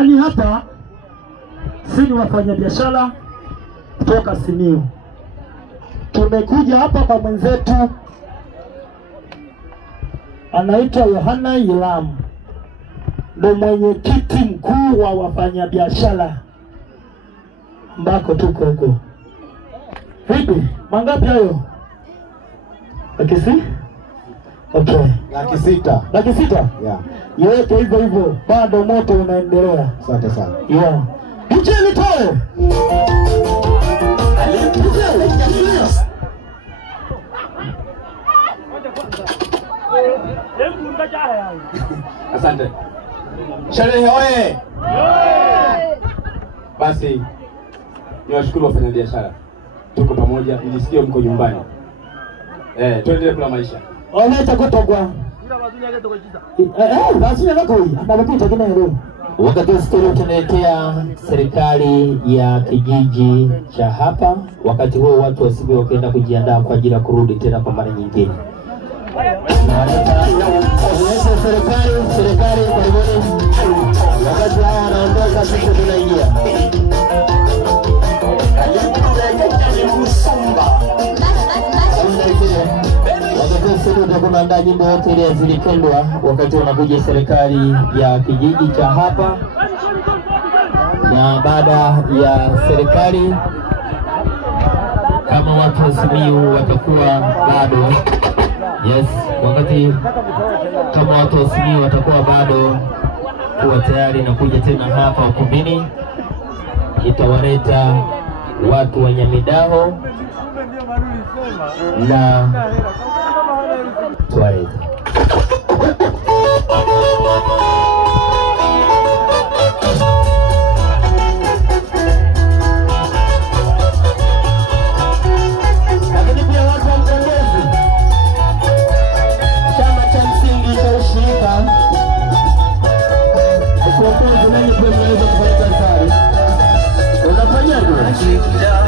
Yaani hapa si ni wafanyabiashara kutoka Simiyu. Tumekuja hapa kwa mwenzetu anaitwa Yohana Ilamu, ndo mwenyekiti mkuu wa wafanyabiashara ambako tuko huko. Vipi? Mangapi hayo? Lakisi? Okay. Laki sita. Laki sita? Yeah. Yote hivyo hivyo, bado moto unaendelea. Asante sana. Yeah. Mcheni toe. Asante. Sherehe oye! Basi niwashukuru wafanyabiashara. Tuko pamoja, mjisikie mko nyumbani. Tuendelee kula maisha. Oleta kutogwa. Basi nako hii, anapita kina leo. Wakati sisi tunaelekea serikali ya kijiji cha hapa, wakati huo watu wa Simiyu wakaenda kujiandaa kwa ajili ya kurudi tena kwa mara nyingine. Serikali karibuni. Wakati hawa wanaondoka sisi tunaingia. Wakati sisi tunaandaa jimbo yote ile zilipendwa, wakati wanakuja serikali ya kijiji cha hapa, na baada ya serikali kama watu wa Simiyu watakuwa bado wakati kama watu wa Simiyu watakuwa bado kuwa tayari na kuja tena hapa ukumbini, itawaleta watu wa Nyamidaho na tuwalete. Lakini pia watu wa Mkongezi, chama cha msingi cha ushirika, ukombozi nani pia mnaweza kufanya kazi. Unafanyaje?